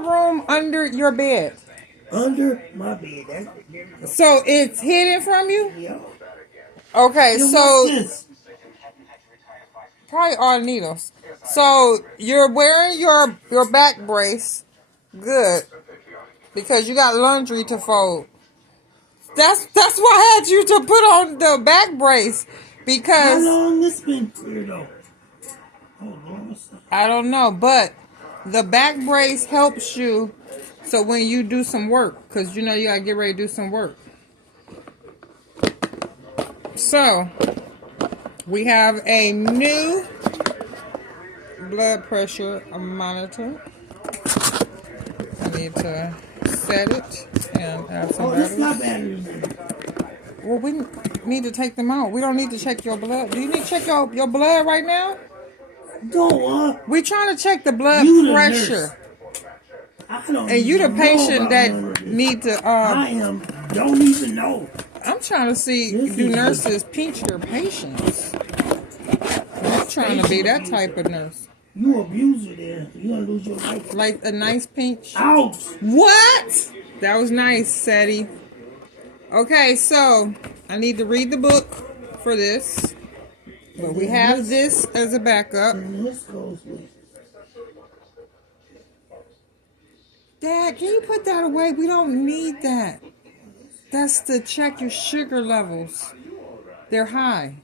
room under your bed? Under my bed. So it's hidden from you? Yeah. Okay, Then so what's this? probably all needles. So you're wearing your back brace. Good. Because you got laundry to fold. That's why I had you to put on the back brace. How Because long this been here though? Oh Lord. I don't know, but the back brace helps you so when you do some work, because you know you gotta get ready to do some work. So we have a new blood pressure monitor. I need to set it and add some Oh, that's my batteries. batteries. Well, we need to take them out. We don't need to check your blood. Do you need to check your blood right now? Don't We're trying to check the blood pressure. Nurse. I don't And you the even patient know about that need to don't even know. I'm trying to see, do nurses pinch their patients? I'm trying to be that type of nurse. You abuser there. You're gonna lose your life. Like a nice pinch. Ouch! What? That was nice, Sadie. Okay, so I need to read the book for this. But we have this as a backup. And this goes with. Dad, can you put that away? We don't need that. That's to check your sugar levels. They're high.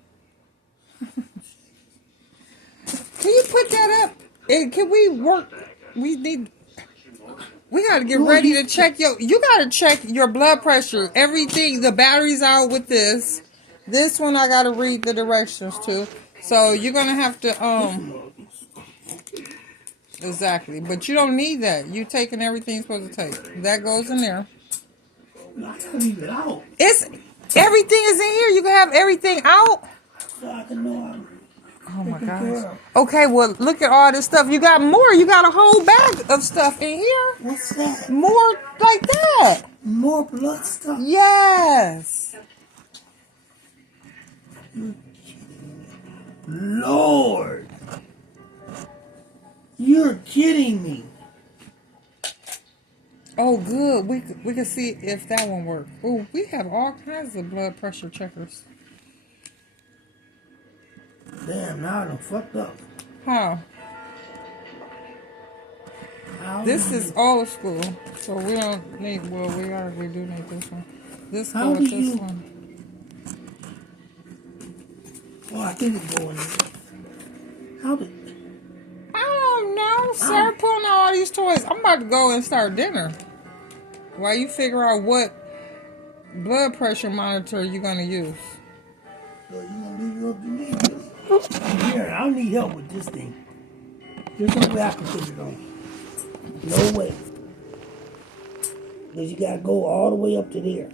Can you put that up? And can we work? We got to get ready to check you got to check your blood pressure. Everything, the battery's out with this. This one I got to read the directions to. So you're going to have to, exactly. But you don't need that. You taking everything you're supposed to take. That goes in there. I gotta leave it out. Everything is in here. You can have everything out. So I can know I'm Oh my gosh. Okay, well, look at all this stuff. You got more. You got a whole bag of stuff in here. What's that? More like that. More blood stuff? Yes. Lord. You're kidding me. Oh, good. We can see if that one works. Oh, we have all kinds of blood pressure checkers. Damn, now I done fucked up. How? This is old school, so we don't need. Well, we do need this one. This go with this one. Oh, I think it's going in. How did? I don't know. Sir, pulling out all these toys. I'm about to go and start dinner. While you figure out what blood pressure monitor you're gonna use. So you gonna leave it up to me? Here, I don't need help with this thing. There's no way I can put it on. No way. Because you gotta go all the way up to there.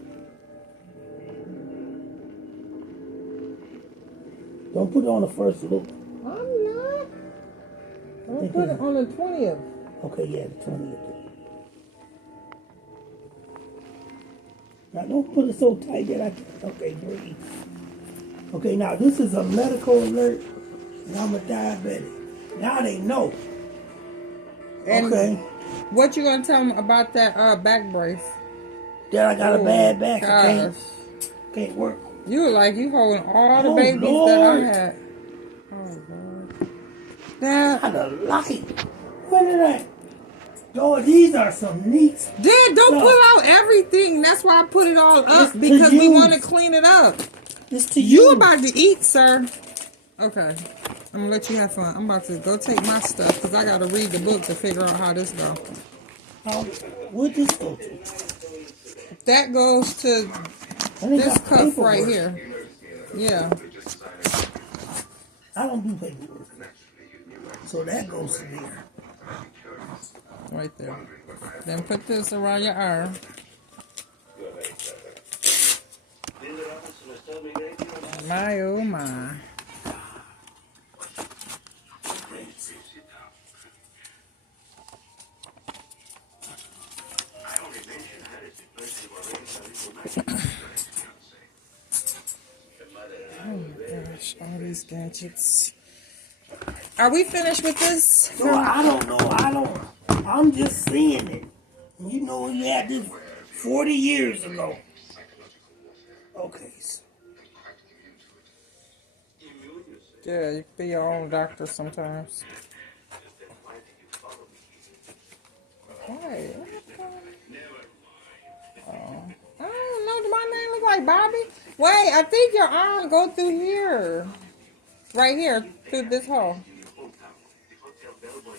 Don't put it on the first loop. I'm not. I'm gonna put it on the 20th. Okay, yeah, the 20th. Now don't put it so tight that I can. Okay, breathe. Okay, now this is a medical alert, and I'm a diabetic. Now they know. And okay. What you gonna tell them about that back brace? That I got a bad back. Can't work. You like you holding all the babies that I had. Oh Lord. That a light. What is that? Oh, these are some neat. Dad, don't pull out everything. That's why I put it all up because we want to clean it up. It's to you about to eat, sir. Okay. I'm gonna let you have fun. I'm about to go take my stuff because I gotta read the book to figure out how this goes. Where'd this go to? That goes to this cup right here. Yeah. I don't do paperwork. So that goes to there. Right there. Then put this around your arm. My oh my. Oh my gosh, all these gadgets. Are we finished with this? No, I don't know. I'm just seeing it. You know, you had this 40 years ago. Okay. Yeah, you can be your own doctor sometimes. Hey, I don't know. Do my name look like Bobby? Wait, I think your arm go through here. Right here, through this hole.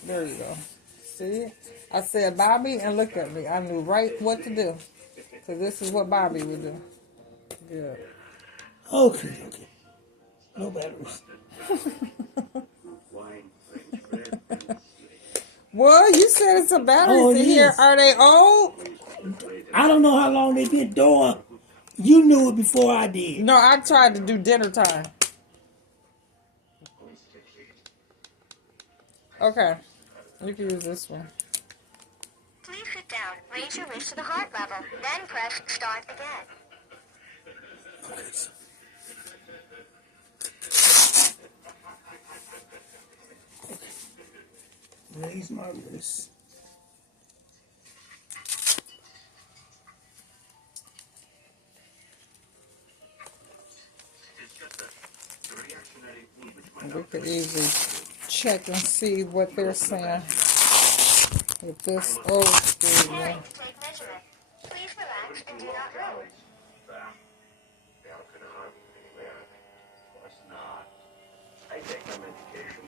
There you go. See? I said Bobby, and look at me. I knew right what to do. So this is what Bobby would do. Good. Okay. No batteries. Well, you said it's a batteries Oh, in here. yes. Are they old? I don't know how long they've been doing. You knew it before I did. No, I tried to do dinner time. Okay. You can use this one. Please sit down. Raise your wrist to the heart level. Then press start again. Raise my wrist. We could easily check and see what they're saying with this old school one. Preparing to take measurement. Please relax and do not move.